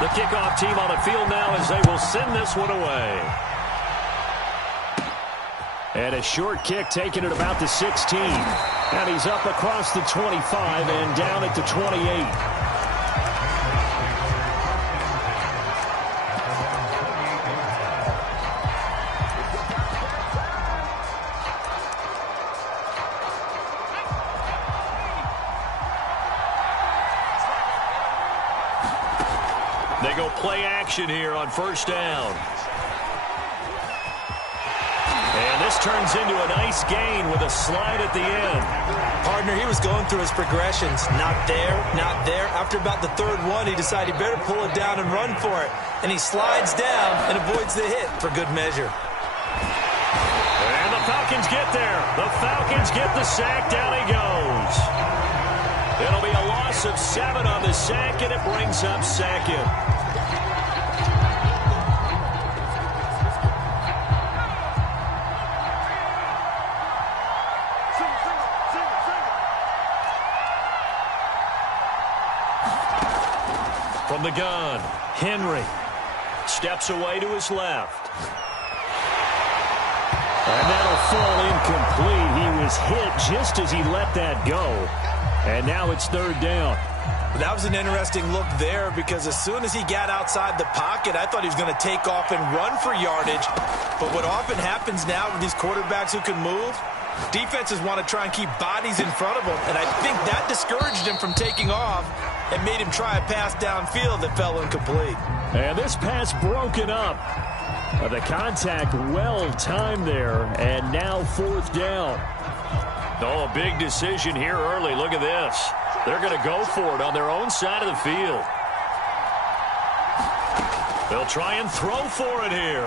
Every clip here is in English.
The kickoff team on the field now as they will send this one away. And a short kick taken at about the 16. And he's up across the 25 and down at the 28. They go play action here on first down. And this turns into a nice gain with a slide at the end. Partner, he was going through his progressions. Not there, not there. After about the third one, he decided he better pull it down and run for it. And he slides down and avoids the hit for good measure. And the Falcons get there. The Falcons get the sack. Down he goes. It'll be a loss of 7 on the sack, and it brings up second. From the gun, Henry steps away to his left. And that'll fall incomplete. He was hit just as he let that go. And now it's third down. That was an interesting look there because as soon as he got outside the pocket, I thought he was going to take off and run for yardage. But what often happens now with these quarterbacks who can move, defenses want to try and keep bodies in front of them. And I think that discouraged him from taking off and made him try a pass downfield that fell incomplete. And this pass broken up. The contact well timed there, and now fourth down. Oh, a big decision here early. Look at this. They're going to go for it on their own side of the field. They'll try and throw for it here.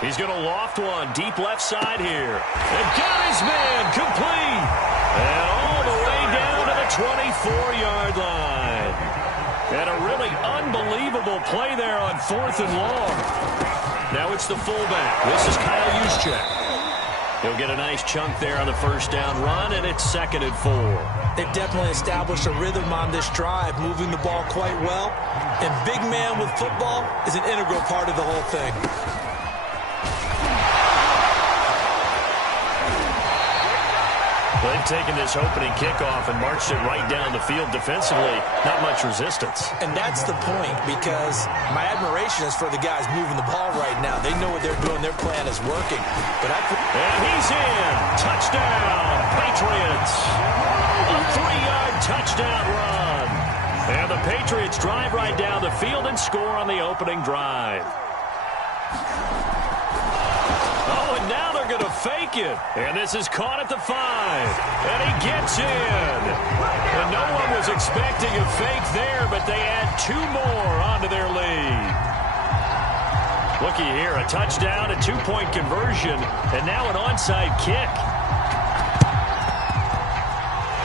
He's going to loft one deep left side here. And got his man complete. And all the way down to the 24-yard line. And a really unbelievable play there on fourth and long. Now it's the fullback. This is Kyle Juszczyk. He'll get a nice chunk there on the first down run, and it's 2nd and 4. They've definitely established a rhythm on this drive, moving the ball quite well. And big man with football is an integral part of the whole thing. They've taken this opening kickoff and marched it right down the field defensively. Not much resistance. And that's the point, because my admiration is for the guys moving the ball right now. They know what they're doing. Their plan is working. And he's in. Touchdown, Patriots. A 3-yard touchdown run. And the Patriots drive right down the field and score on the opening drive. Oh, and now they're going to fake it. And this is caught at the 5. And he gets in. And no one was expecting a fake there, but they add 2 more onto their lead. Looky here, a touchdown, a 2-point conversion, and now an onside kick.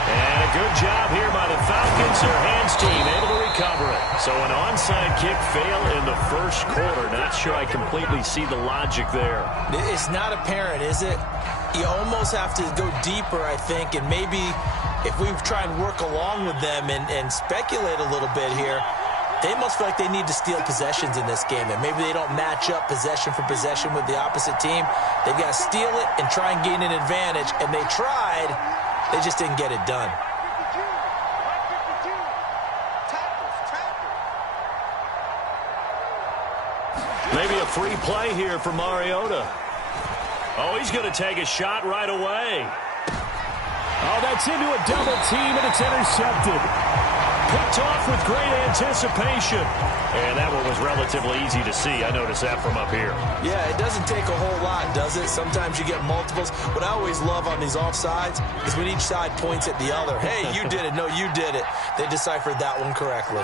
And a good job here by the Falcons, their hands team, able to recover it. So an onside kick fail in the first quarter. Not sure I completely see the logic there. It's not apparent, is it? You almost have to go deeper, I think, and maybe if we try and work along with them and speculate a little bit here, they must feel like they need to steal possessions in this game, and maybe they don't match up possession for possession with the opposite team. They've got to steal it and try and gain an advantage, and they tried. They just didn't get it done. Maybe a free play here for Mariota. Oh, he's going to take a shot right away. Oh, that's into a double team, and it's intercepted. Picked off with great anticipation. And that one was relatively easy to see. I noticed that from up here. Yeah, it doesn't take a whole lot, does it? Sometimes you get multiples. What I always love on these offsides is when each side points at the other. Hey, you did it. No, you did it. They deciphered that one correctly.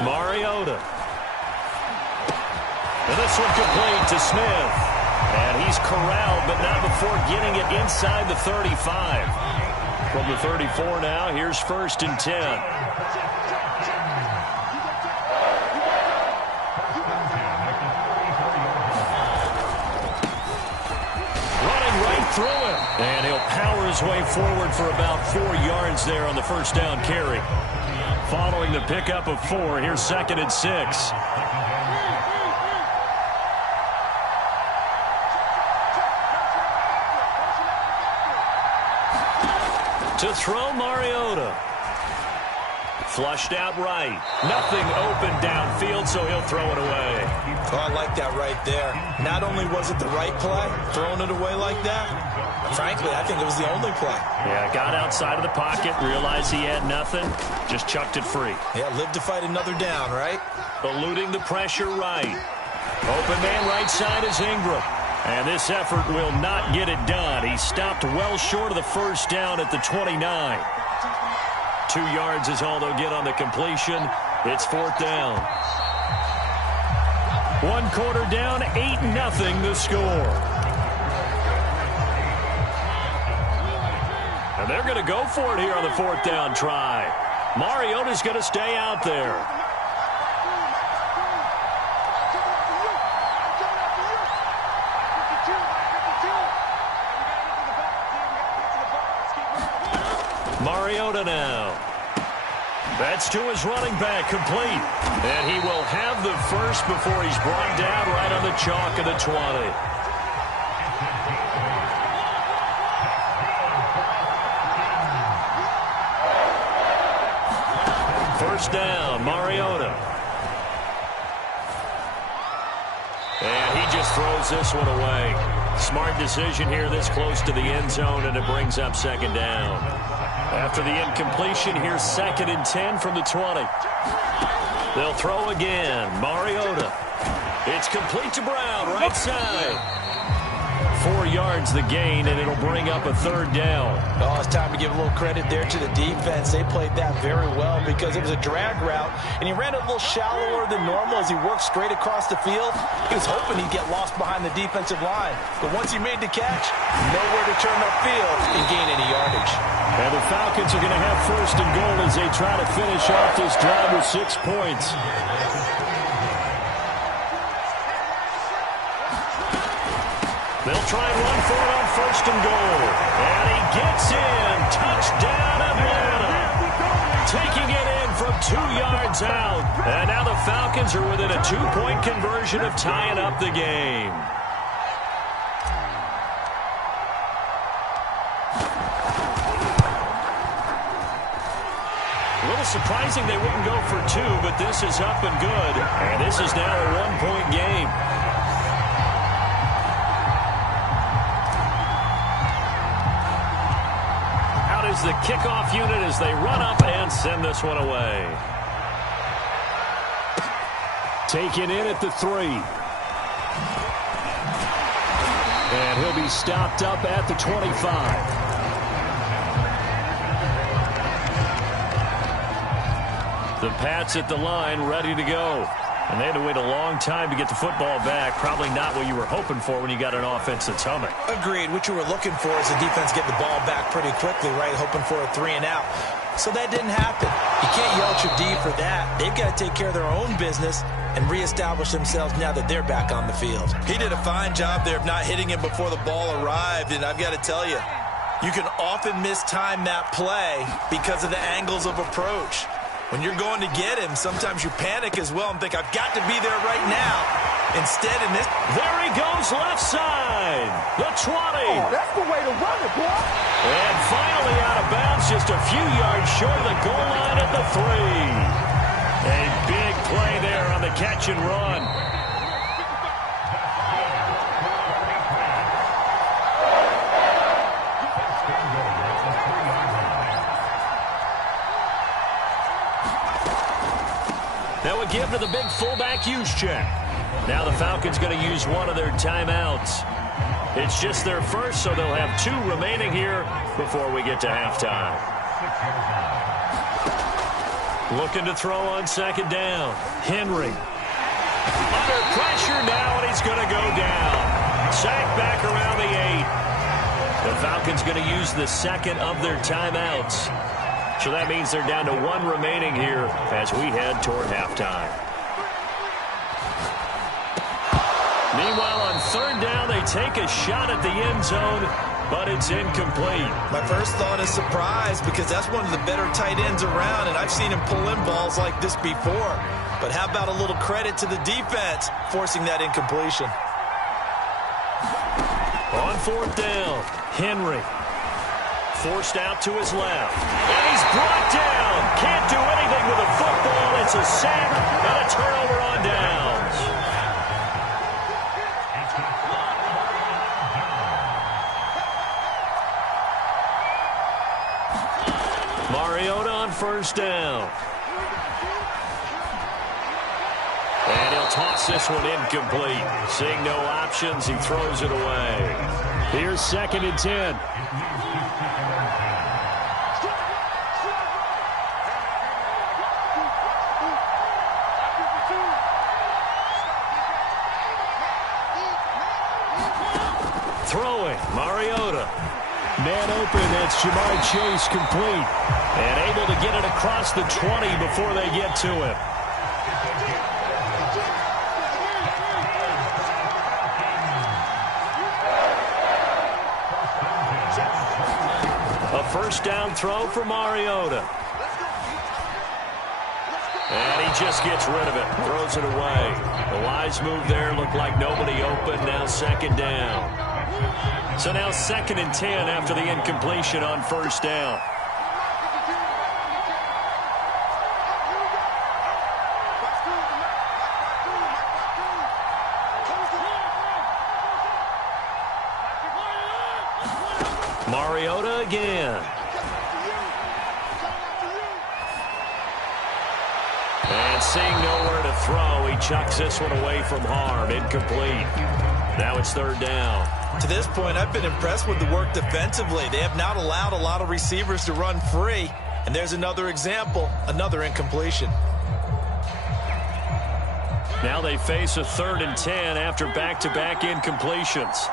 Mariota. And this one complete to Smith. And he's corralled, but not before getting it inside the 35. From the 34 now, here's 1st and 10. Running right through him. And he'll power his way forward for about 4 yards there on the first down carry. Following the pickup of 4, here's 2nd and 6. To throw, Mariota. Flushed out right. Nothing open downfield, so he'll throw it away. Oh, I like that right there. Not only was it the right play, throwing it away like that, frankly, I think it was the only play. Yeah, got outside of the pocket, realized he had nothing, just chucked it free. Yeah, lived to fight another down, right? Eluding the pressure right. Open man right side is Ingram. And this effort will not get it done. He stopped well short of the first down at the 29. 2 yards is all they'll get on the completion. It's 4th down. 1 quarter down, 8-0 the score. And they're going to go for it here on the 4th down try. Mariota's going to stay out there. Mariota now. That's to his running back, complete. And he will have the first before he's brought down right on the chalk of the 20. First down, Mariota. And he just throws this one away. Smart decision here this close to the end zone, and it brings up 2nd down. After the incompletion, here's 2nd and 10 from the 20. They'll throw again. Mariota. It's complete to Brown, right side. 4 yards the gain, and it'll bring up a 3rd down. Oh, it's time to give a little credit there to the defense. They played that very well because it was a drag route, and he ran it a little shallower than normal as he worked straight across the field. He was hoping he'd get lost behind the defensive line. But once he made the catch, nowhere to turn upfield and gain any yardage. And the Falcons are going to have 1st and goal as they try to finish off this drive with 6 points. They'll try and run for it on 1st and goal. And he gets in. Touchdown, Atlanta. Taking it in from 2 yards out. And now the Falcons are within a 2-point conversion of tying up the game. A little surprising they wouldn't go for 2, but this is up and good. And this is now a 1-point game. Is the kickoff unit as they run up and send this one away. Taken in at the 3. And he'll be stopped up at the 25. The Pats at the line, ready to go. And they had to wait a long time to get the football back. Probably not what you were hoping for when you got an offense that's humming. Agreed. What you were looking for is the defense getting the ball back pretty quickly, right? Hoping for a 3 and out. So that didn't happen. You can't yell at your D for that. They've got to take care of their own business and reestablish themselves now that they're back on the field. He did a fine job there of not hitting him before the ball arrived, and I've got to tell you, you can often mistime that play because of the angles of approach. When you're going to get him, sometimes you panic as well and think, I've got to be there right now. Instead, in this... There he goes, left side. The 20. Oh, that's the way to run it, boy. And finally out of bounds, just a few yards short of the goal line at the 3. A big play there on the catch and run. That would give to the big fullback Juszczyk. Now the Falcons going to use one of their timeouts. It's just their first, so they'll have 2 remaining here before we get to halftime. Looking to throw on 2nd down. Henry. Under pressure now, and he's going to go down. Sacked back around the 8. The Falcons going to use the 2nd of their timeouts. So that means they're down to 1 remaining here as we head toward halftime. Meanwhile, on 3rd down, they take a shot at the end zone. but it's incomplete. My first thought is surprise because that's one of the better tight ends around, and I've seen him pull in balls like this before. But how about a little credit to the defense forcing that incompletion? On fourth down, Henry. Forced out to his left. And he's brought down. Can't do anything with a football. It's a sack and a turnover on downs. Mariota on first down. And he'll toss this one incomplete. Seeing no options, he throws it away. Here's 2nd and 10. Throwing, Mariota. Man open, it's Ja'Marr Chase, complete. And able to get it across the 20 before they get to him. A first down throw for Mariota. And he just gets rid of it, throws it away. The wise move there, looked like nobody open, now 2nd down. So now 2nd and 10 after the incompletion on first down. Mariota again. And seeing nowhere to throw, he chucks this one away from harm. Incomplete. Now it's 3rd down. To this point, I've been impressed with the work defensively. They have not allowed a lot of receivers to run free. And there's another example, another incompletion. Now they face a 3rd and 10 after back-to-back incompletions.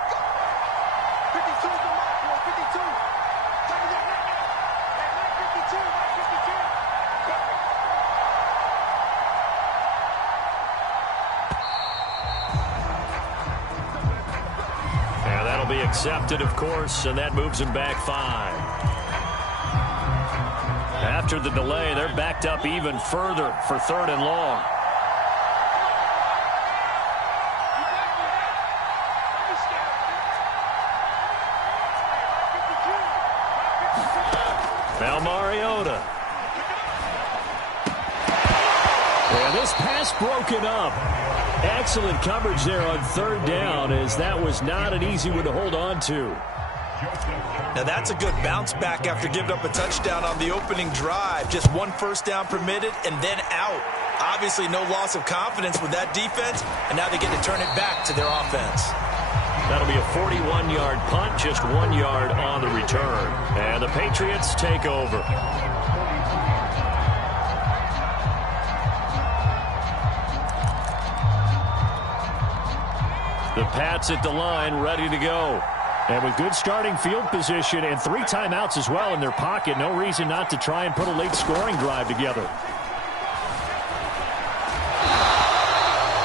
Be accepted, of course, and that moves them back 5. After the delay, they're backed up even further for 3rd and long. Now Mariota. And this pass broken up. Excellent coverage there on 3rd down, as that was not an easy one to hold on to. Now that's a good bounce back after giving up a touchdown on the opening drive. Just 1 first down permitted and then out. Obviously no loss of confidence with that defense, and now they get to turn it back to their offense. That'll be a 41-yard punt, just 1 yard on the return. And the Patriots take over. The Pats at the line, ready to go. And with good starting field position and 3 timeouts as well in their pocket, no reason not to try and put a late scoring drive together.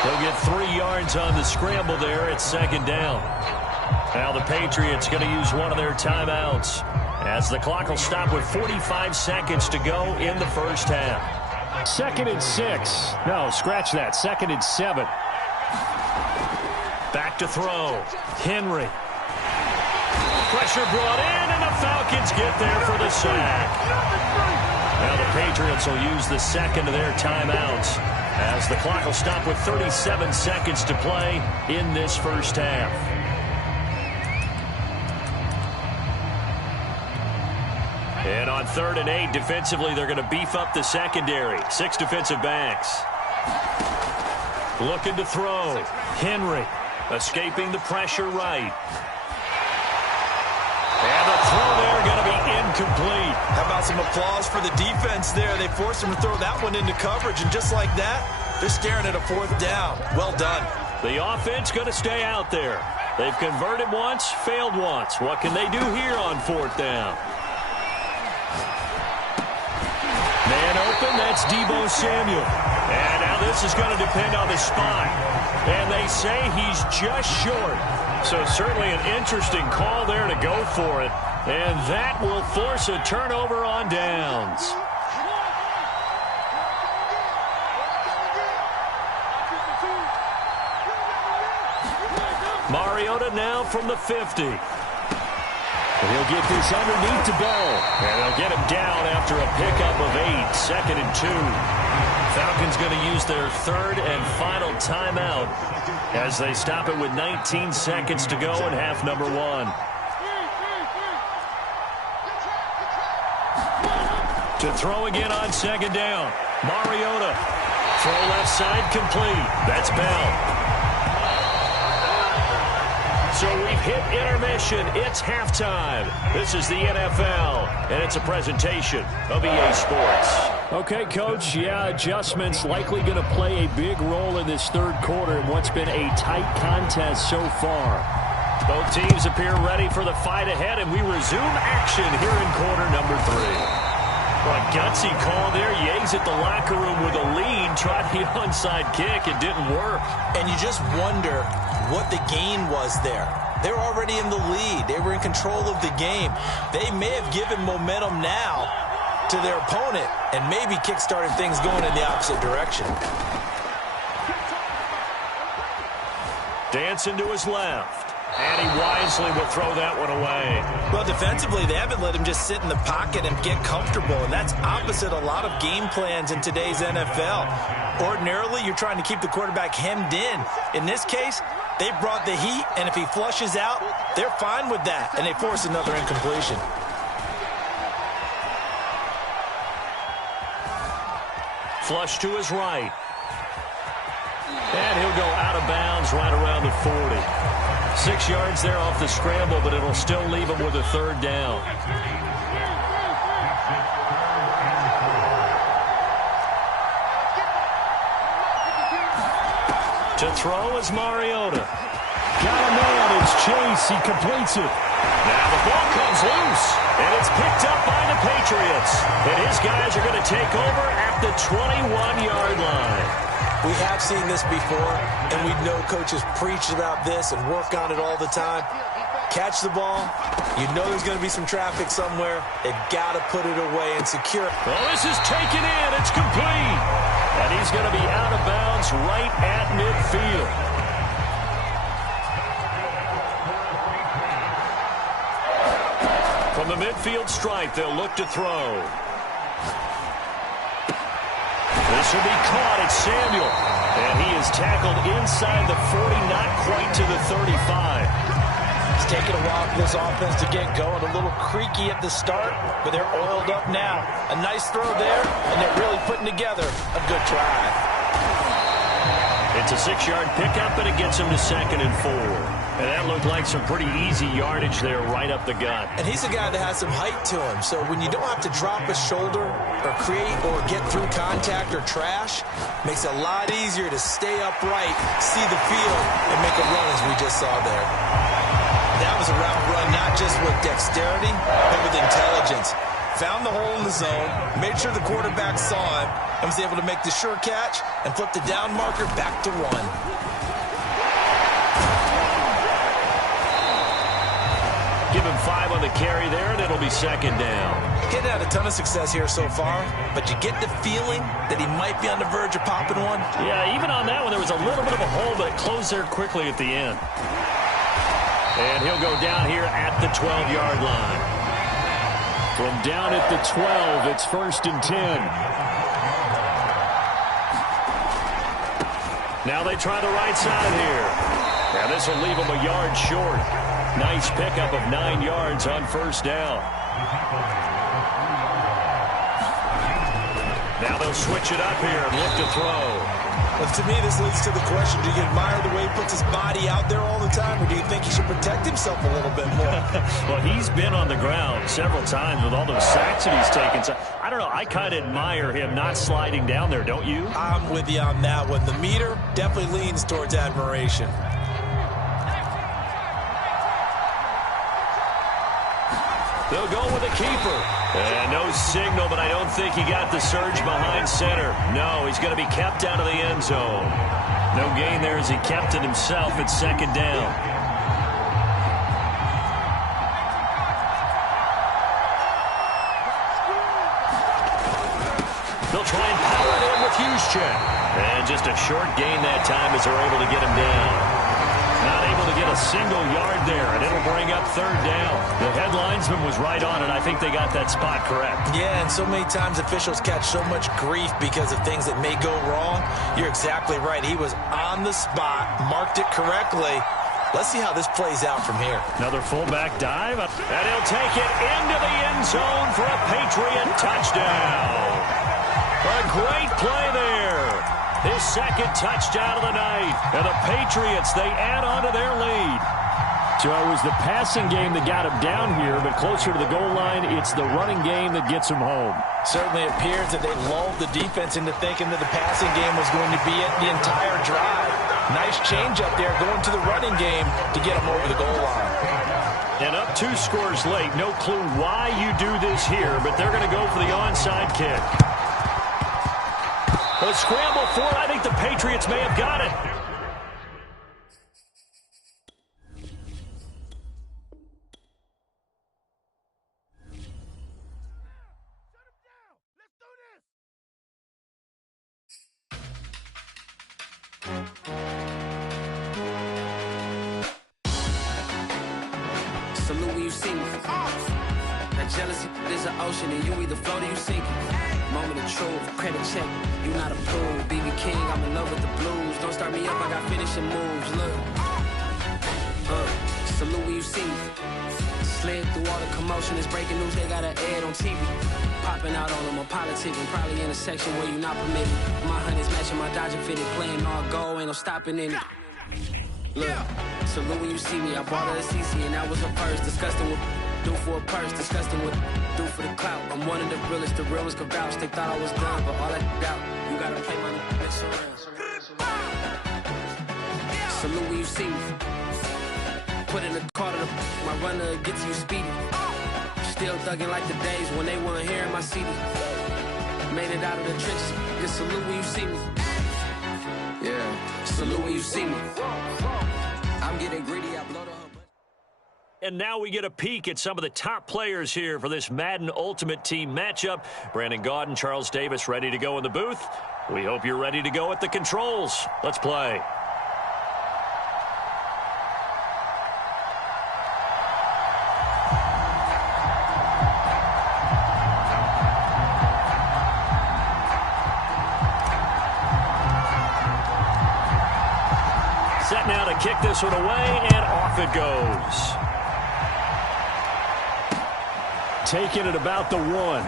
They'll get 3 yards on the scramble there at 2nd down. Now the Patriots going to use one of their timeouts as the clock will stop with 45 seconds to go in the first half. 2nd and 6. No, scratch that. 2nd and 7. Back to throw. Henry. Pressure brought in, and the Falcons get there for the sack. Now the Patriots will use the 2nd of their timeouts as the clock will stop with 37 seconds to play in this first half. And on 3rd and 8, defensively, they're going to beef up the secondary. 6 defensive backs. Looking to throw. Henry. Escaping the pressure right. And the throw there going to be incomplete. How about some applause for the defense there? They forced him to throw that one into coverage, and just like that, they're staring at a 4th down. Well done. The offense going to stay out there. They've converted once, failed once. What can they do here on 4th down? Man open, that's Deebo Samuel. And now this is going to depend on the spot. And they say he's just short. So certainly an interesting call there to go for it. And that will force a turnover on downs. Mariota now from the 50. And he'll get this underneath to Bell. And they'll get him down after a pickup of 8, 2nd and 2. Falcons going to use their 3rd and final timeout as they stop it with 19 seconds to go in half number 1. To throw again on 2nd down. Mariota. Throw left side complete. That's Bell. So we've hit intermission. It's halftime. This is the NFL, and it's a presentation of EA Sports. Okay, Coach, yeah, adjustments likely going to play a big role in this third quarter in what's been a tight contest so far. Both teams appear ready for the fight ahead, and we resume action here in quarter number 3. Well, a gutsy call there. Yates at the locker room with a lead. Tried the onside kick. It didn't work. And you just wonder what the gain was there. They were already in the lead. They were in control of the game. They may have given momentum now to their opponent and maybe kick-started things going in the opposite direction. Dancing to his left. And he wisely will throw that one away. Well, defensively, they haven't let him just sit in the pocket and get comfortable, and that's opposite a lot of game plans in today's NFL. Ordinarily, you're trying to keep the quarterback hemmed in. In this case, they brought the heat, and if he flushes out, they're fine with that, and they force another incompletion. Flush to his right. And he'll go out of bounds right around the 40. 6 yards there off the scramble, but it'll still leave him with a 3rd down. To throw is Mariota. Got a man, it's Chase, he completes it. Now the ball comes loose, and it's picked up by the Patriots. And his guys are going to take over at the 21-yard line. We have seen this before, and we know coaches preach about this and work on it all the time. Catch the ball. You know there's going to be some traffic somewhere. They've got to put it away and secure it. Well, this is taken in. It's complete. And he's going to be out of bounds right at midfield. From the midfield stripe, they'll look to throw. This will be caught. It's Samuel. And he is tackled inside the 40, not quite to the 35. It's taken a while for this offense to get going. A little creaky at the start, but they're oiled up now. A nice throw there, and they're really putting together a good drive. It's a 6-yard pickup, and it gets him to 2nd and 4. And that looked like some pretty easy yardage there right up the gut. And he's a guy that has some height to him. So when you don't have to drop a shoulder or create or get through contact or trash, makes it a lot easier to stay upright, see the field, and make a run as we just saw there. That was a route run, not just with dexterity, but with intelligence. Found the hole in the zone, made sure the quarterback saw him, and was able to make the sure catch and flip the down marker back to 1. Give him 5 on the carry there, and it'll be 2nd down. He's had a ton of success here so far, but you get the feeling that he might be on the verge of popping one. Yeah, even on that one, there was a little bit of a hole, but it closed there quickly at the end. And he'll go down here at the 12-yard line. From down at the 12, it's 1st and 10. Now they try the right side here. Now this will leave him a yard short. Nice pickup of 9 yards on 1st down. Now they'll switch it up here and look to throw. Well, to me, this leads to the question, do you admire the way he puts his body out there all the time, or do you think he should protect himself a little bit more? Well, he's been on the ground several times with all those sacks that he's taken. So, I don't know, I kind of admire him not sliding down there, don't you? I'm with you on that one. The meter definitely leans towards admiration. They'll go with a keeper. And no signal, but I don't think he got the surge behind center. No, he's going to be kept out of the end zone. No gain there as he kept it himself at 2nd down. They'll try and power it in with Juszczyk. And just a short gain that time as they're able to get him down. Not able to get a single yard there, and it'll bring up third down. The head linesman was right on it. I think they got that spot correct. Yeah, and so many times officials catch so much grief because of things that may go wrong. You're exactly right. He was on the spot, marked it correctly. Let's see how this plays out from here. Another fullback dive, and he'll take it into the end zone for a Patriot touchdown. A great play there. His second touchdown of the night. And the Patriots, they add on to their lead. So it was the passing game that got him down here, but closer to the goal line, it's the running game that gets him home. Certainly appears that they lulled the defense into thinking that the passing game was going to be it the entire drive. Nice change up there going to the running game to get them over the goal line. And up 2 scores late. No clue why you do this here, but they're going to go for the onside kick. A scramble for it. I think the Patriots may have got it. Salute when you see me. That jealousy is an ocean, and you either float or you sink it. Moment of truth, credit check, you not approved. BB King, I'm in love with the blues. Don't start me up, I got finishing moves. Look, salute when you see me. Slid through all the commotion, it's breaking news, they got an ad on TV. Popping out on them, I'm politicking, probably in a section where you not permitted. My honey's matching my Dodger fitted, playing all go, ain't no stopping in it. Look, salute when you see me. I bought her a CC and that was her purse. Disgusting with do for a purse. Disgusting with do for the clout. I'm one of the realest could vouch. They thought I was done, but all that doubt. You gotta play my next around. Salute when you see me. Put in the car to my runner gets you speedy. Still thugging like the days when they weren't hearing my CD. Made it out of the trenches. Just salute when you see me. Yeah, salute when you see me. I'm getting greedy, I blow the hub. And now we get a peek at some of the top players here for this Madden Ultimate Team matchup. Brandon Gaudin, Charles Davis ready to go in the booth. We hope you're ready to go at the controls. Let's play. Set now to kick this one away, and off it goes. Taking it about the 1.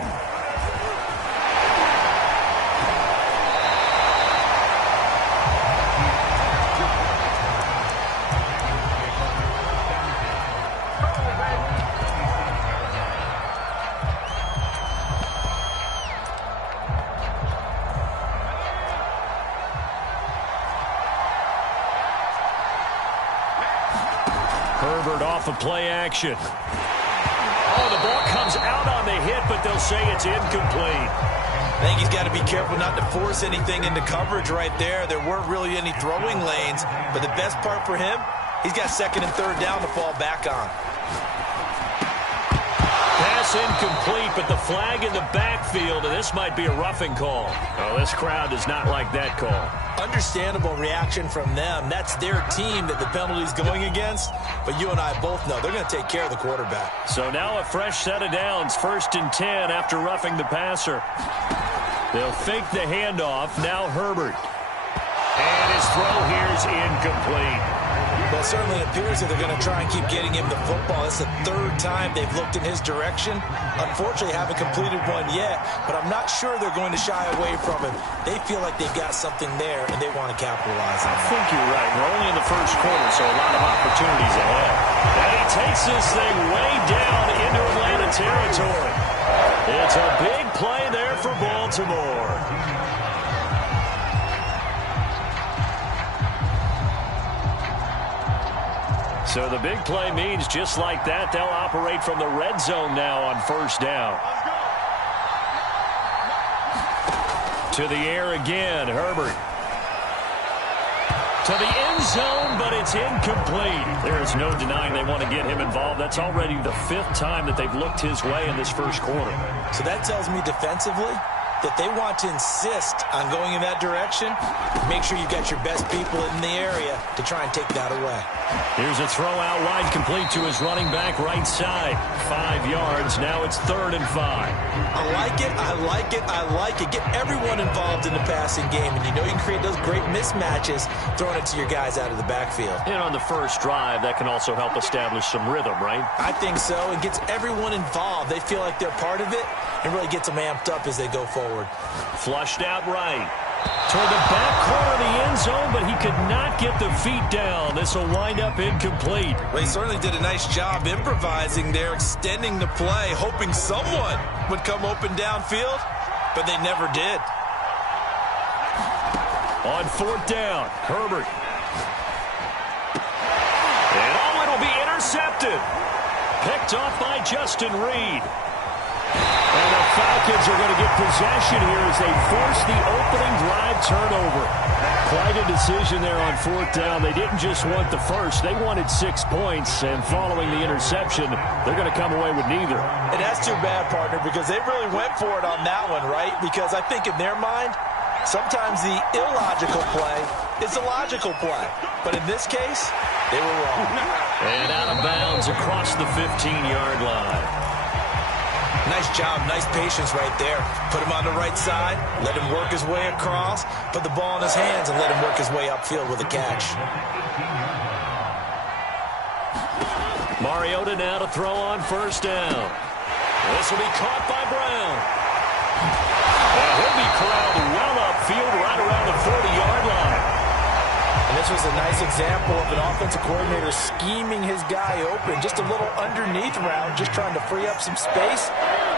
Herbert off of play action. Oh, the ball comes out on the hit, but they'll say it's incomplete. I think he's got to be careful not to force anything into coverage right there. There weren't really any throwing lanes, but the best part for him, he's got second and third down to fall back on. Pass incomplete, but the flag in the backfield, and this might be a roughing call. Oh, this crowd does not like that call. Understandable reaction from them. That's their team that the penalty's going against, but you and I both know they're going to take care of the quarterback. So now a fresh set of downs, 1st and 10 after roughing the passer. They'll fake the handoff. Now Herbert. And his throw here is incomplete. Well, it certainly appears that they're going to try and keep getting him the football. It's the 3rd time they've looked in his direction. Unfortunately, haven't completed one yet, but I'm not sure they're going to shy away from him. They feel like they've got something there, and they want to capitalize on it. I think you're right. We're only in the 1st quarter, so a lot of opportunities ahead. And he takes this thing way down into Atlanta territory. It's a big play there for Baltimore. So the big play means just like that, they'll operate from the red zone now on 1st down. To the air again, Herbert. To the end zone, but it's incomplete. There is no denying they want to get him involved. That's already the 5th time that they've looked his way in this 1st quarter. So that tells me defensively, that they want to insist on going in that direction, make sure you've got your best people in the area to try and take that away. Here's a throw out wide, complete to his running back right side. 5 yards. Now it's 3rd and 5. I like it. I like it. I like it. Get everyone involved in the passing game, and you know you can create those great mismatches throwing it to your guys out of the backfield. And on the first drive, that can also help establish some rhythm, right? I think so. It gets everyone involved. They feel like they're part of it, and really gets them amped up as they go forward. Flushed out right. Toward the back corner of the end zone, but he could not get the feet down. This will wind up incomplete. Well, he certainly did a nice job improvising there, extending the play, hoping someone would come open downfield, but they never did. On 4th down, Herbert. And oh, it'll be intercepted. Picked off by Justin Reed. And the Falcons are going to get possession here as they force the opening drive turnover. Quite a decision there on 4th down. They didn't just want the first. They wanted 6 points, and following the interception, they're going to come away with neither. And that's too bad, partner, because they really went for it on that one, right? Because I think in their mind, sometimes the illogical play is the logical play. But in this case, they were wrong. And out of bounds across the 15-yard line. Nice job, nice patience right there. Put him on the right side, let him work his way across, put the ball in his hands, and let him work his way upfield with a catch. Mariota now to throw on 1st down. This will be caught by Brown. And he'll be corralled well upfield right around the 40-yard line. And this was a nice example of an offensive coordinator scheming his guy open. Just a little underneath route, just trying to free up some space,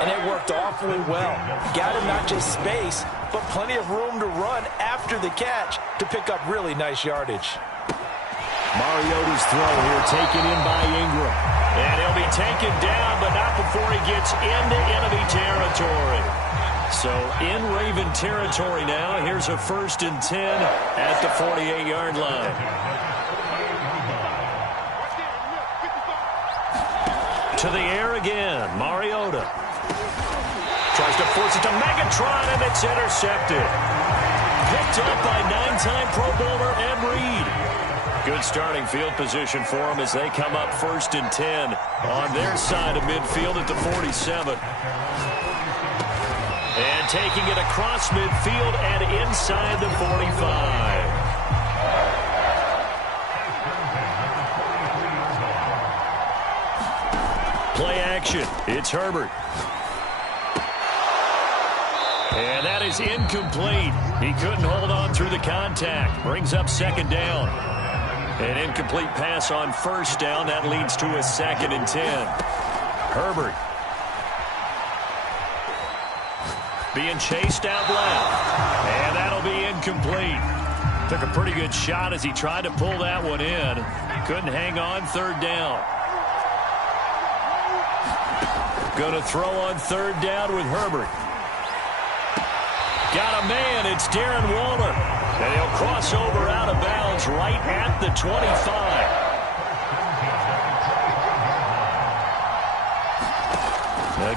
and it worked awfully well. Got him not just space, but plenty of room to run after the catch to pick up really nice yardage. Mariota's throw here taken in by Ingram. And he'll be taken down, but not before he gets into enemy territory. So in Raven territory now. Here's a 1st and 10 at the 48-yard line. To the air again, Mariota. Tries to force it to Megatron, and it's intercepted. Picked up by 9-time Pro Bowler Ed Reed. Good starting field position for them as they come up 1st and 10 on their side of midfield at the 47. And taking it across midfield and inside the 45. Play action. It's Herbert. And that is incomplete. He couldn't hold on through the contact. Brings up 2nd down. An incomplete pass on 1st down. That leads to a 2nd and 10. Herbert. Being chased out left. And that'll be incomplete. Took a pretty good shot as he tried to pull that one in. Couldn't hang on 3rd down. Going to throw on 3rd down with Herbert. Got a man. It's Darren Waller. And he'll cross over out of bounds right at the 25.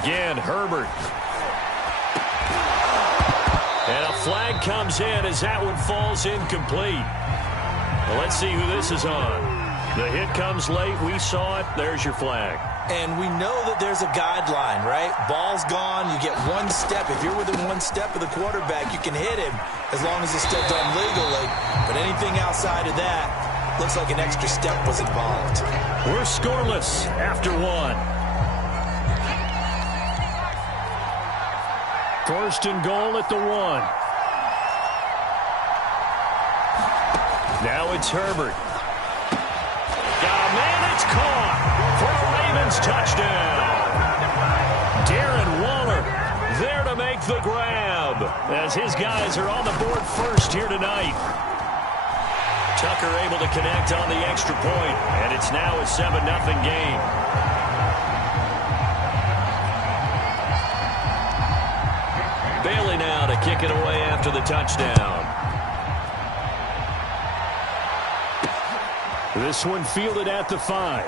Again, Herbert. And a flag comes in as that one falls incomplete. Well, let's see who this is on. The hit comes late. We saw it. There's your flag. And we know that there's a guideline, right? Ball's gone. You get 1 step. If you're within 1 step of the quarterback, you can hit him as long as it's still done legally. But anything outside of that, looks like an extra step was involved. We're scoreless after 1. 1st and goal at the 1. Now it's Herbert. Got a man, it's caught for a Ravens touchdown. Darren Waller there to make the grab as his guys are on the board first here tonight. Tucker able to connect on the extra point, and it's now a 7-0 game. Bailey now to kick it away after the touchdown. This one fielded at the 5.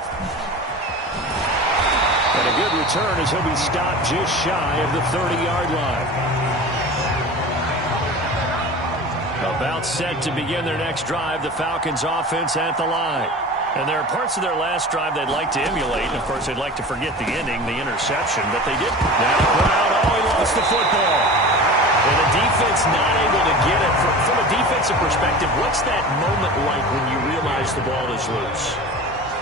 And a good return as he'll be stopped just shy of the 30-yard line. About set to begin their next drive, the Falcons offense at the line. And there are parts of their last drive they'd like to emulate. And, of course, they'd like to forget the ending, the interception, but they didn't. Now Brown, he lost the football. And the defense not able to get it. From a defensive perspective, what's that moment like when you realize the ball is loose?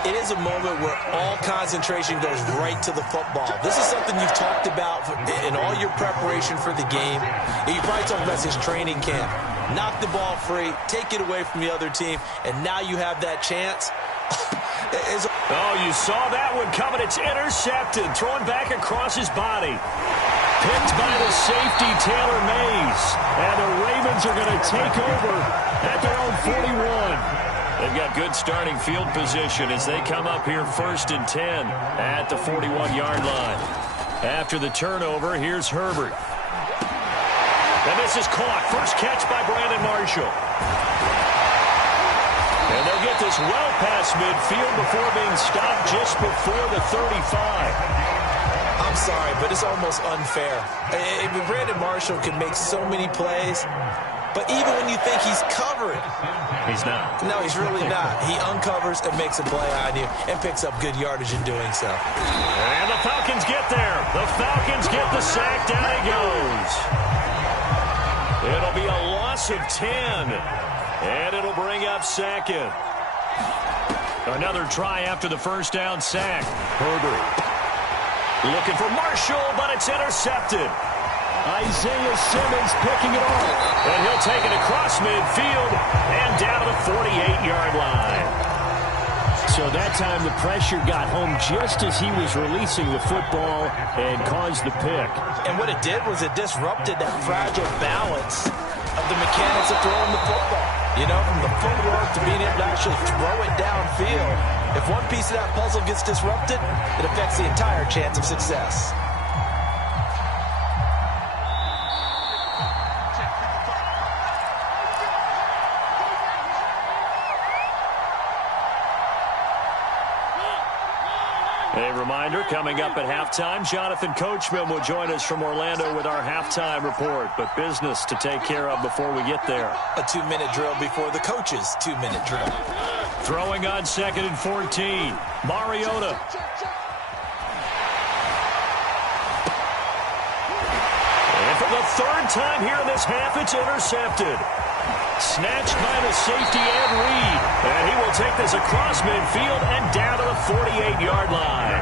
It is a moment where all concentration goes right to the football. This is something you've talked about in all your preparation for the game. You probably talked about this training camp. Knock the ball free, take it away from the other team, and now you have that chance. Oh, you saw that one coming. It's intercepted, thrown back across his body. Picked by the safety, Taylor Mays. And the Ravens are going to take over at their own 41. They've got good starting field position as they come up here 1st and 10 at the 41-yard line. After the turnover, here's Herbert. And this is caught. First catch by Brandon Marshall. And they'll get this well past midfield before being stopped just before the 35. I'm sorry, but it's almost unfair. Brandon Marshall can make so many plays, but even when you think he's covered, he's not. No, he's really not. He uncovers and makes a play on you and picks up good yardage in doing so. And the Falcons get there. The Falcons get the sack. Down he goes. It'll be a loss of 10. And it'll bring up second. Another try after the first down sack. Herbert looking for Marshall, but it's intercepted. Isaiah Simmons picking it off. And he'll take it across midfield and down to the 48-yard line. So that time the pressure got home just as he was releasing the football and caused the pick. And what it did was it disrupted that fragile balance of the mechanics of throwing the football. You know, from the footwork to being able to actually throw it downfield. If one piece of that puzzle gets disrupted, it affects the entire chance of success. A reminder, coming up at halftime, Jonathan Coachman will join us from Orlando with our halftime report. But business to take care of before we get there. A 2-minute drill before the coach's 2-minute drill. Throwing on 2nd and 14. Mariota. And for the 3rd time here in this half, it's intercepted. Snatched by the safety Ed Reed. And he will take this across midfield and down to the 48-yard line.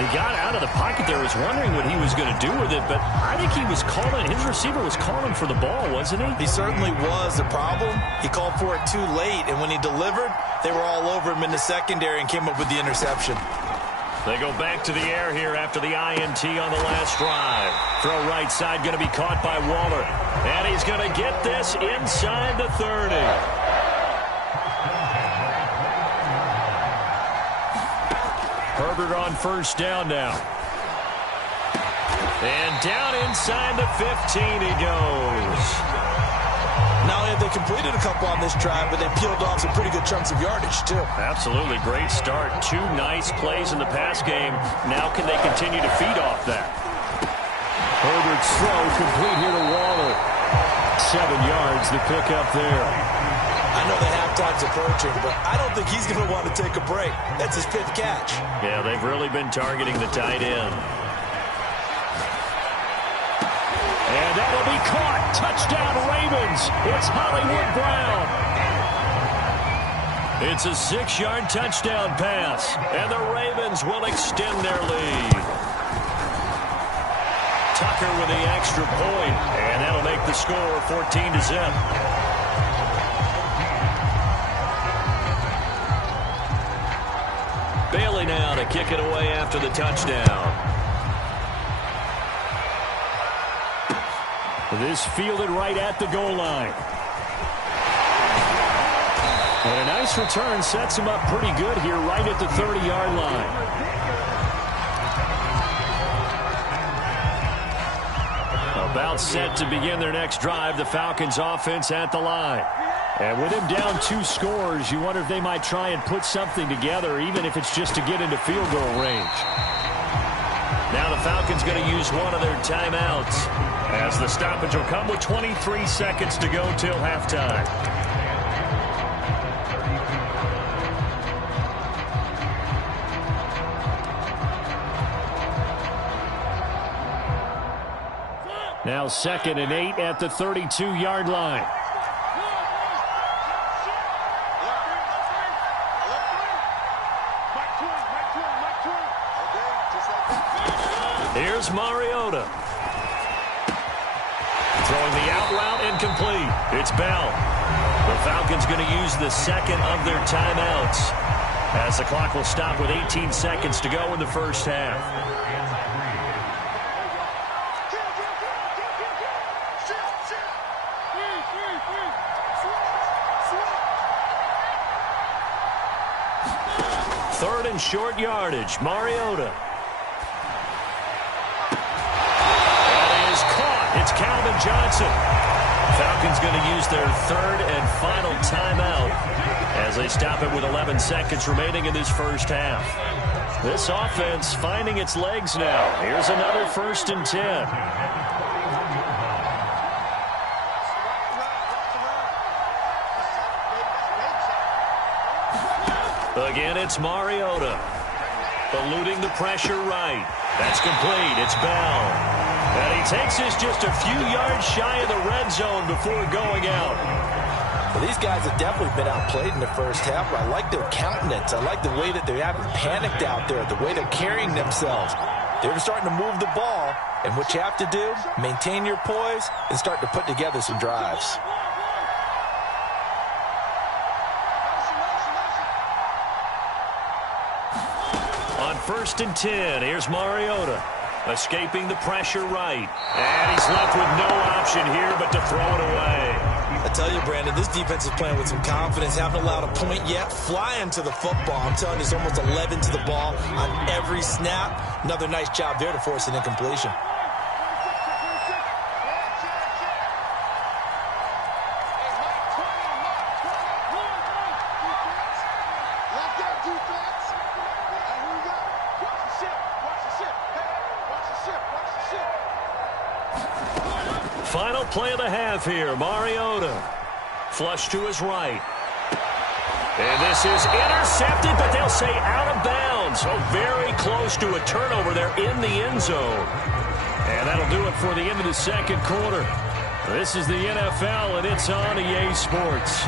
He got out of the pocket there. Was wondering what he was going to do with it, but I think he was calling. His receiver was calling for the ball, wasn't he? He certainly was. The problem, he called for it too late, and when he delivered, they were all over him in the secondary and came up with the interception. They go back to the air here after the INT on the last drive. Throw right side going to be caught by Waller. And he's going to get this inside the 30. Herbert on first down now. And down inside the 15 he goes. Not only have they completed a couple on this drive, but they peeled off some pretty good chunks of yardage, too. Absolutely. Great start. 2 nice plays in the pass game. Now can they continue to feed off that? Herbert's throw complete here to Waller. 7 yards, the pickup there. I know the halftime's approaching, but I don't think he's going to want to take a break. That's his 5th catch. Yeah, they've really been targeting the tight end. And that'll be caught. Touchdown, Ravens. It's Hollywood Brown. It's a 6-yard touchdown pass. And the Ravens will extend their lead. Tucker with the extra point. And that'll make the score 14-0. Bailey now to kick it away after the touchdown. This fielded right at the goal line. And a nice return sets him up pretty good here right at the 30-yard line. About set to begin their next drive, the Falcons offense at the line. And with him down 2 scores, you wonder if they might try and put something together, even if it's just to get into field goal range. Now the Falcons going to use one of their timeouts. As the stoppage will come with 23 seconds to go till halftime. Now 2nd and 8 at the 32-yard line. Here's Mariota. Throwing the out route incomplete. It's Bell. The Falcons going to use the second of their timeouts as the clock will stop with 18 seconds to go in the first half. Third and short yardage. Mariota. That is caught. It's Calvin Johnson. Falcons going to use their third and final timeout as they stop it with 11 seconds remaining in this first half. This offense finding its legs now. Here's another 1st and 10. Again, it's Mariota. Eluding the pressure right. That's complete. It's Bell. And he takes this just a few yards shy of the red zone before going out. Well, these guys have definitely been outplayed in the first half, but I like their countenance. I like the way that they haven't panicked out there, the way they're carrying themselves. They're starting to move the ball, and what you have to do, maintain your poise and start to put together some drives. On 1st and 10, here's Mariota. Escaping the pressure right. And he's left with no option here but to throw it away. I tell you, Brandon, this defense is playing with some confidence. Haven't allowed a point yet. Flying to the football. I'm telling you, it's almost 11 to the ball on every snap. Another nice job there to force an incompletion. Final play of the half here. Mariota. Flush to his right. And this is intercepted, but they'll say out of bounds. So very close to a turnover there in the end zone. And that'll do it for the end of the second quarter. This is the NFL, and it's on EA Sports.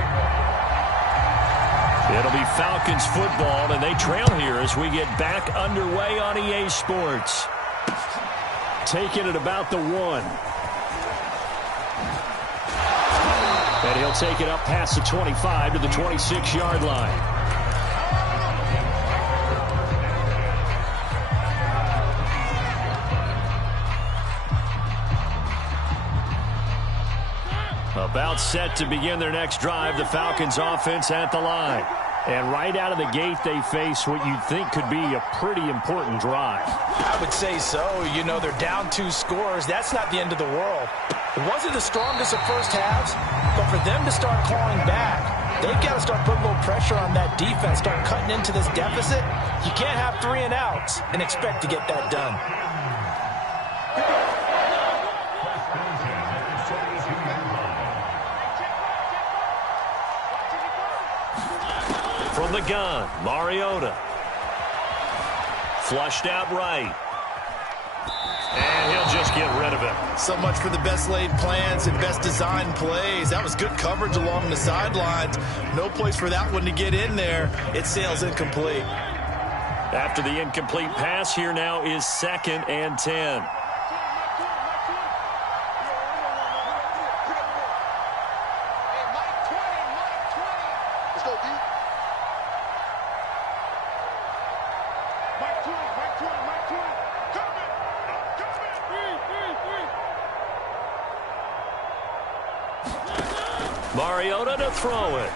It'll be Falcons football, and they trail here as we get back underway on EA Sports. Taking it about the 1. And he'll take it up past the 25 to the 26-yard line. About set to begin their next drive, the Falcons offense at the line. And right out of the gate, they face what you'd think could be a pretty important drive. I would say so. You know, they're down 2 scores. That's not the end of the world. It wasn't the strongest of first halves, but for them to start clawing back, they've got to start putting a little pressure on that defense, start cutting into this deficit. You can't have 3 and outs and expect to get that done. From the gun, Mariota. Flushed out right. And he'll just get rid of it. So much for the best laid plans and best designed plays. That was good coverage along the sidelines. No place for that one to get in there. It sails incomplete. After the incomplete pass, here now is 2nd and 10. Mariota to throw it.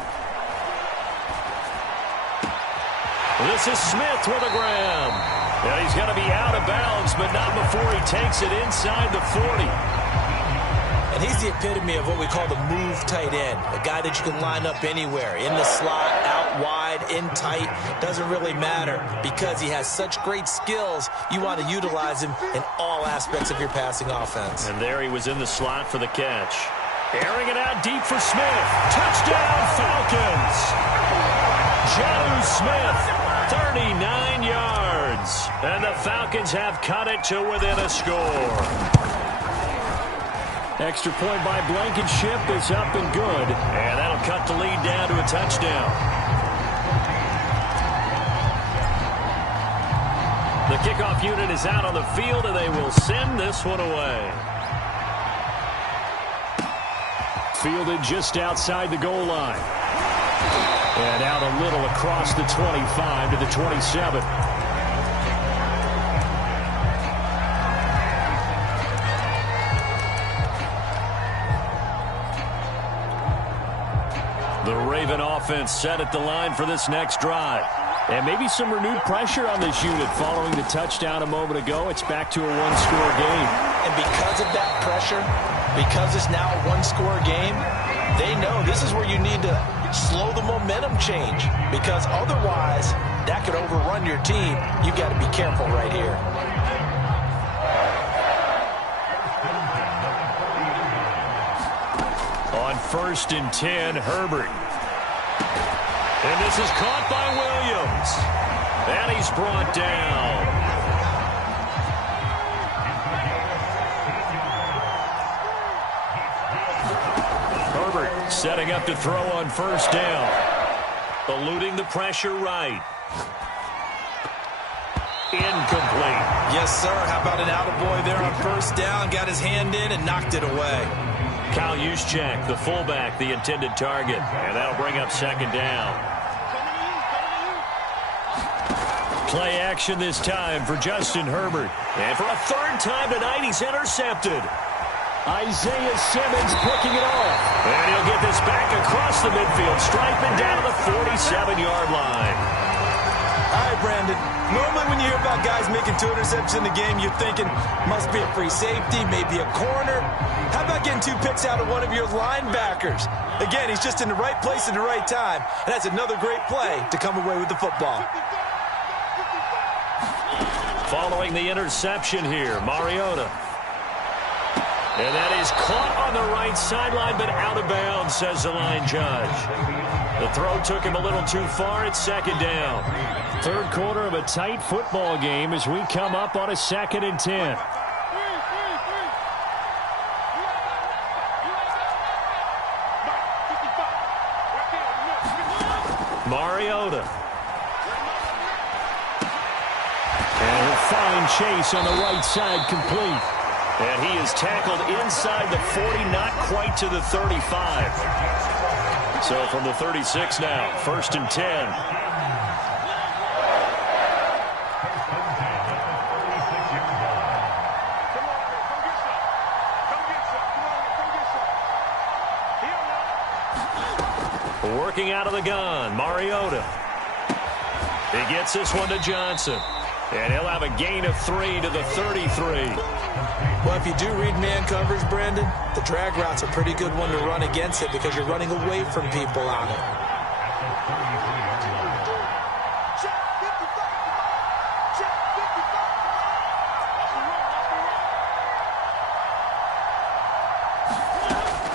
This is Smith with a grab. And he's going to be out of bounds, but not before he takes it inside the 40. And he's the epitome of what we call the move tight end. A guy that you can line up anywhere, in the slot, out wide, in tight, doesn't really matter. Because he has such great skills, you want to utilize him in all aspects of your passing offense. And there he was in the slot for the catch. Airing it out deep for Smith. Touchdown, Falcons! Jonnu Smith, 39 yards. And the Falcons have cut it to within a score. Extra point by Blankenship is up and good. And that'll cut the lead down to a touchdown. The kickoff unit is out on the field, and they will send this one away. Fielded just outside the goal line. And out a little across the 25 to the 27. The Raven offense set at the line for this next drive. And maybe some renewed pressure on this unit following the touchdown a moment ago. It's back to a one-score game. And because of that pressure, because it's now a one-score game, they know this is where you need to slow the momentum change. Because otherwise, that could overrun your team. You've got to be careful right here. On 1st and 10, Herbert. And this is caught by Williams. And he's brought down. Herbert setting up to throw on 1st down. Eluding the pressure right. Incomplete. Yes, sir. How about an attaboy there on 1st down? Got his hand in and knocked it away. Kyle Juszczyk, the fullback, the intended target. And that'll bring up 2nd down. Play action this time for Justin Herbert. And for a 3rd time tonight, he's intercepted. Isaiah Simmons picking it off. And he'll get this back across the midfield stripe and down to the 47-yard line. All right, Brandon. Normally when you hear about guys making 2 interceptions in the game, you're thinking must be a free safety, maybe a corner. How about getting 2 picks out of one of your linebackers? Again, he's just in the right place at the right time. And that's another great play to come away with the football. Following the interception here, Mariota. And that is caught on the right sideline, but out of bounds, says the line judge. The throw took him a little too far. It's 2nd down. 3rd quarter of a tight football game as we come up on a 2nd and 10. Mariota. And a fine chase on the right side, complete. And he is tackled inside the 40, not quite to the 35. So from the 36 now, 1st and 10. Working out of the gun, Mariota. He gets this one to Johnson. And he'll have a gain of 3 to the 33. Well, if you do read man coverage, Brandon, the drag route's a pretty good one to run against it because you're running away from people on it.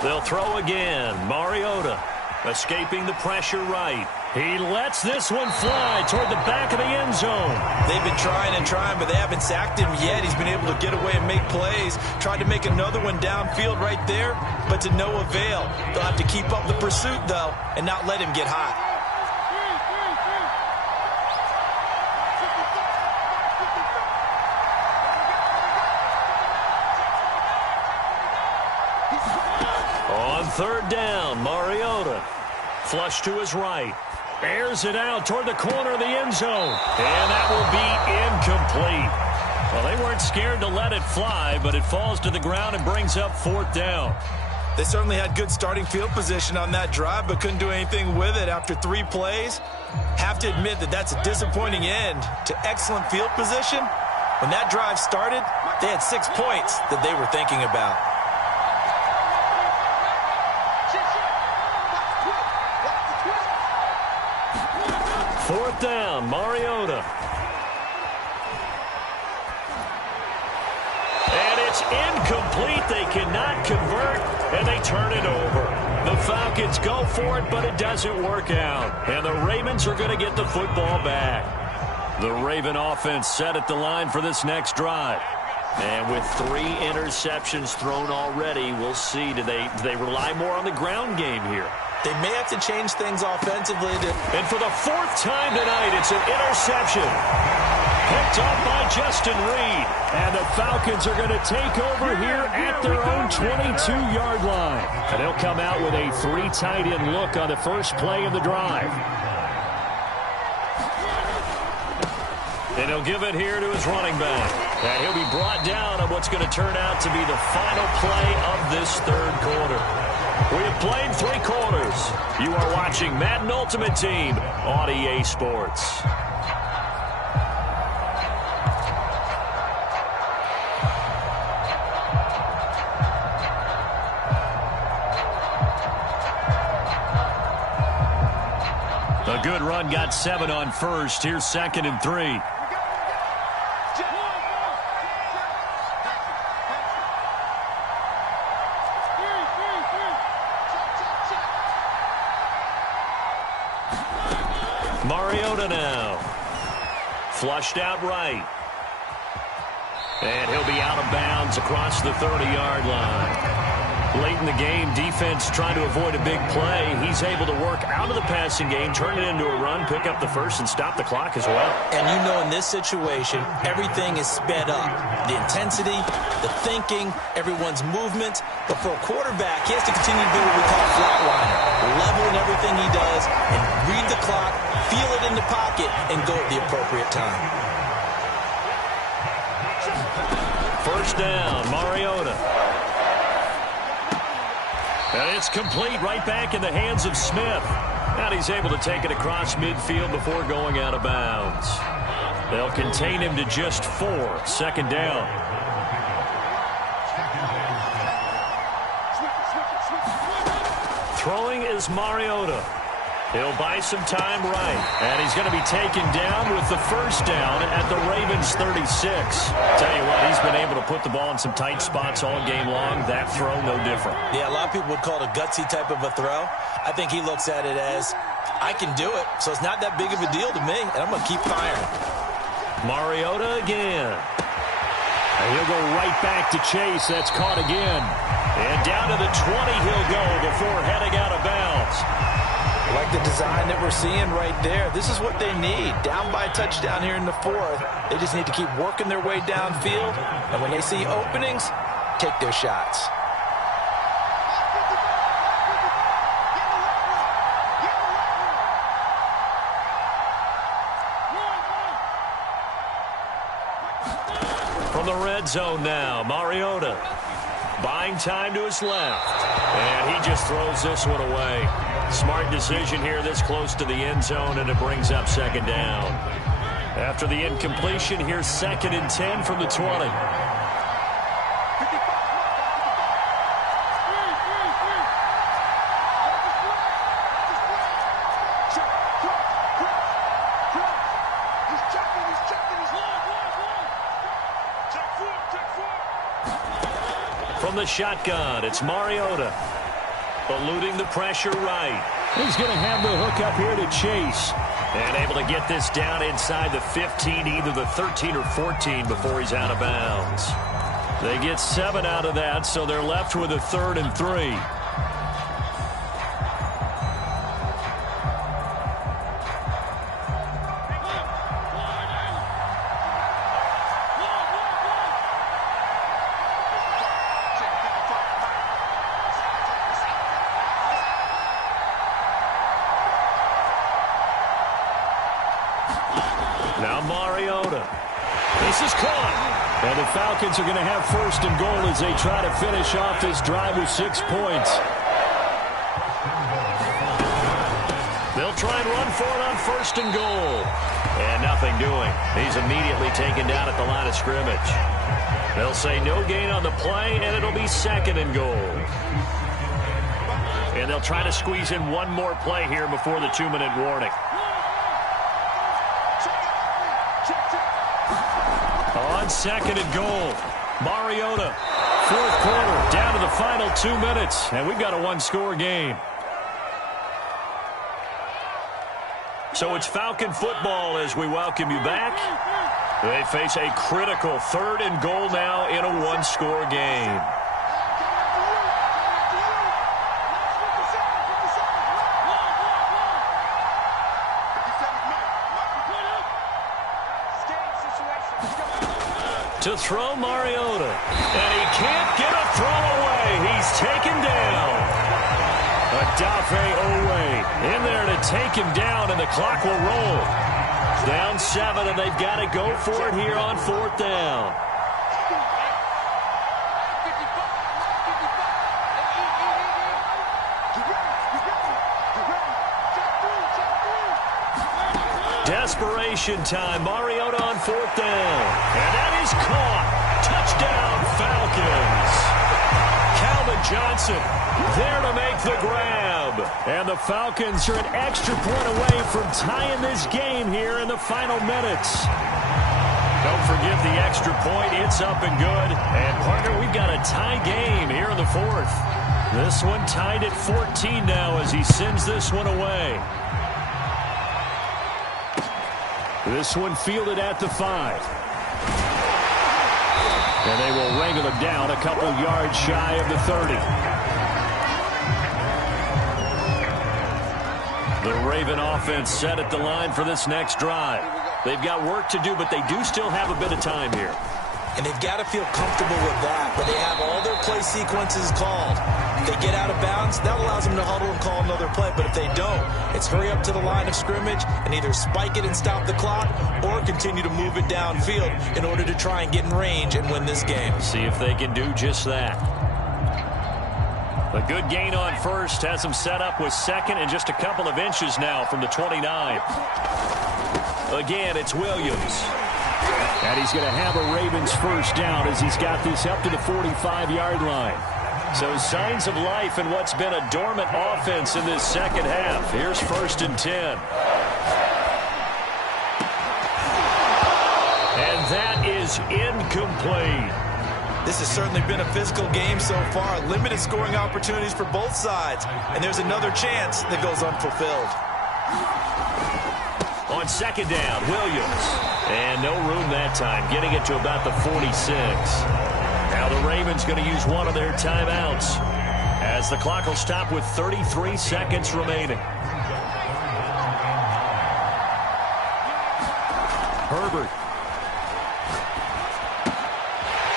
They'll throw again. Mariota escaping the pressure right. He lets this one fly toward the back of the end zone. They've been trying and trying, but they haven't sacked him yet. He's been able to get away and make plays. Tried to make another one downfield right there, but to no avail. They'll have to keep up the pursuit, though, and not let him get hot. On 3rd down, Mariota. Flush to his right. Airs it out toward the corner of the end zone. And that will be incomplete. Well, they weren't scared to let it fly, but it falls to the ground and brings up 4th down. They certainly had good starting field position on that drive, but couldn't do anything with it after 3 plays. Have to admit that that's a disappointing end to excellent field position. When that drive started, they had 6 points that they were thinking about. 4th down, Mariota. And it's incomplete. They cannot convert, and they turn it over. The Falcons go for it, but it doesn't work out. And the Ravens are going to get the football back. The Raven offense set at the line for this next drive. And with 3 interceptions thrown already, we'll see. Do they rely more on the ground game here? They may have to change things offensively. And for the 4th time tonight, it's an interception. Picked up by Justin Reed. And the Falcons are going to take over here at their own 22-yard line. And they'll come out with a 3 tight end look on the first play of the drive. And he'll give it here to his running back. And he'll be brought down on what's going to turn out to be the final play of this 3rd quarter. We have played 3 quarters. You are watching Madden Ultimate Team on EA Sports. A good run, got 7 on first. Here's 2nd and 3. Mariota now. Flushed out right. And he'll be out of bounds across the 30-yard line. Late in the game, defense trying to avoid a big play. He's able to work out of the passing game, turn it into a run, pick up the first, and stop the clock as well. And you know in this situation, everything is sped up. The intensity, the thinking, everyone's movement. But for a quarterback, he has to continue to do what we call a flatliner. Level in everything he does and read the clock, feel it in the pocket, and go at the appropriate time. First down, Mariota. And it's complete right back in the hands of Smith. And he's able to take it across midfield before going out of bounds. They'll contain him to just 4. 2nd down. Throwing is Mariota. He'll buy some time right. And he's going to be taken down with the first down at the Ravens 36. Tell you what, he's been able to put the ball in some tight spots all game long. That throw, no different. Yeah, a lot of people would call it a gutsy type of a throw. I think he looks at it as, I can do it, so it's not that big of a deal to me, and I'm going to keep firing. Mariota again. And he'll go right back to Chase. That's caught again. And down to the 20 he'll go before heading out of bounds. Like the design that we're seeing right there. This is what they need. Down by a touchdown here in the 4th. They just need to keep working their way downfield. And when they see openings, take their shots. From the red zone now, Mariota. Buying time to his left. And he just throws this one away. Smart decision here this close to the end zone, and it brings up 2nd down. After the incompletion, here's 2nd and 10 from the 20. From the shotgun, it's Mariota. Eluding the pressure right. He's going to have the hook up here to Chase. And able to get this down inside the 15, either the 13 or 14 before he's out of bounds. They get 7 out of that, so they're left with a 3rd and 3. Now Mariota. This is caught. And the Falcons are going to have 1st and goal as they try to finish off this drive with 6 points. They'll try and run for it on 1st and goal. And nothing doing. He's immediately taken down at the line of scrimmage. They'll say no gain on the play, and it'll be 2nd and goal. And they'll try to squeeze in one more play here before the 2-minute warning. on 2nd and goal. Mariota, 4th quarter, down to the final 2 minutes, and we've got a one-score game. So it's Falcon football as we welcome you back. They face a critical 3rd and goal now in a one-score game. To throw Mariota, and he can't get a throw away. He's taken down. Odafe Oweh in there to take him down, and the clock will roll. Down 7, and they've got to go for it here on 4th down. Desperation time. Mariota on 4th down. And that is caught. Touchdown, Falcons. Calvin Johnson there to make the grab. And the Falcons are an extra point away from tying this game here in the final minutes. Don't forget the extra point. It's up and good. And, partner, we've got a tie game here in the 4th. This one tied at 14 now as he sends this one away. This one fielded at the 5. And they will wrangle him down a couple yards shy of the 30. The Raven offense set at the line for this next drive. They've got work to do, but they do still have a bit of time here. And they've got to feel comfortable with that, but they have all their play sequences called. If they get out of bounds, that allows them to huddle and call another play. But if they don't, it's hurry up to the line of scrimmage and either spike it and stop the clock or continue to move it downfield in order to try and get in range and win this game. See if they can do just that. A good gain on 1st has them set up with 2nd and just a couple of inches now from the 29. Again, it's Williams. And he's going to have a Ravens 1st down as he's got this up to the 45-yard line. So signs of life in what's been a dormant offense in this second half. Here's 1st and 10. And that is incomplete. This has certainly been a physical game so far. Limited scoring opportunities for both sides. And there's another chance that goes unfulfilled. On 2nd down, Williams. And no room that time, getting it to about the 46. Now the Ravens going to use one of their timeouts as the clock will stop with 33 seconds remaining. Herbert.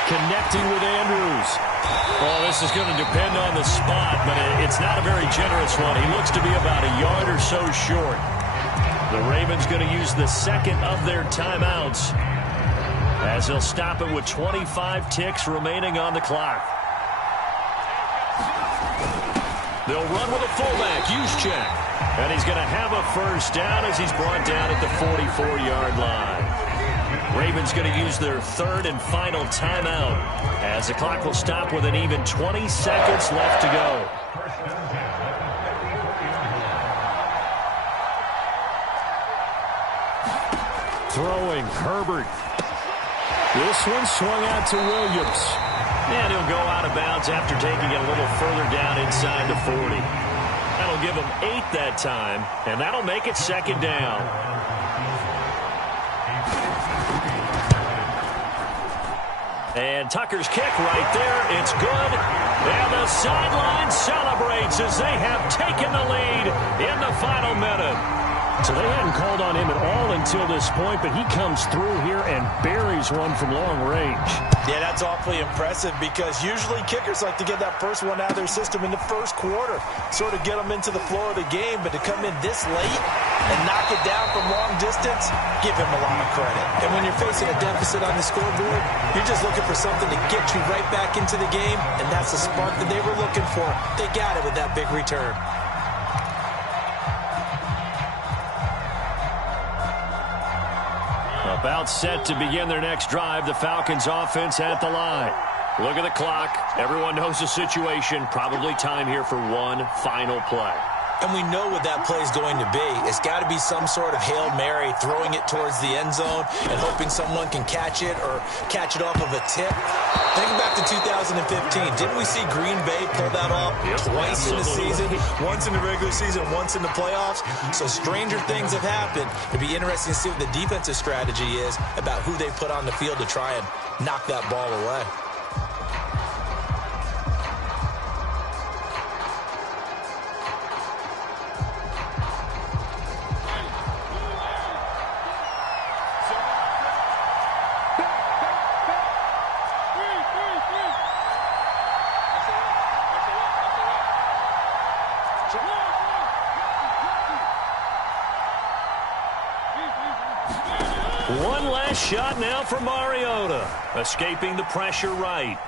Connecting with Andrews. Oh, this is going to depend on the spot, but it's not a very generous one. He looks to be about a yard or so short. The Ravens going to use the 2nd of their timeouts as they'll stop it with 25 ticks remaining on the clock. They'll run with a fullback, Juszczyk. And he's going to have a 1st down as he's brought down at the 44-yard line. Ravens going to use their 3rd and final timeout as the clock will stop with an even 20 seconds left to go. Throwing, Herbert. This one swung out to Williams. And he'll go out of bounds after taking it a little further down inside the 40. That'll give him 8 that time, and that'll make it 2nd down. And Tucker's kick right there. It's good. And the sideline celebrates as they have taken the lead in the final minute. So they hadn't called on him at all until this point, but he comes through here and buries one from long range. Yeah, that's awfully impressive because usually kickers like to get that first one out of their system in the 1st quarter, sort of get them into the flow of the game, but to come in this late and knock it down from long distance, give him a lot of credit. And when you're facing a deficit on the scoreboard, you're just looking for something to get you right back into the game, and that's the spark that they were looking for. They got it with that big return. About set to begin their next drive, the Falcons offense at the line. Look at the clock. Everyone knows the situation. Probably time here for one final play. And we know what that play is going to be. It's got to be some sort of Hail Mary, throwing it towards the end zone and hoping someone can catch it or catch it off of a tip. Think back to 2015. Didn't we see Green Bay pull that off twice in the season? Once in the regular season, once in the playoffs. So stranger things have happened. It'd be interesting to see what the defensive strategy is about who they put on the field to try and knock that ball away. One last shot now for Mariota, escaping the pressure right.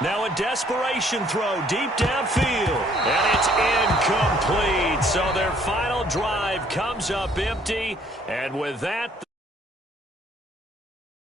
Now a desperation throw deep downfield, and it's incomplete. So their final drive comes up empty, and with that...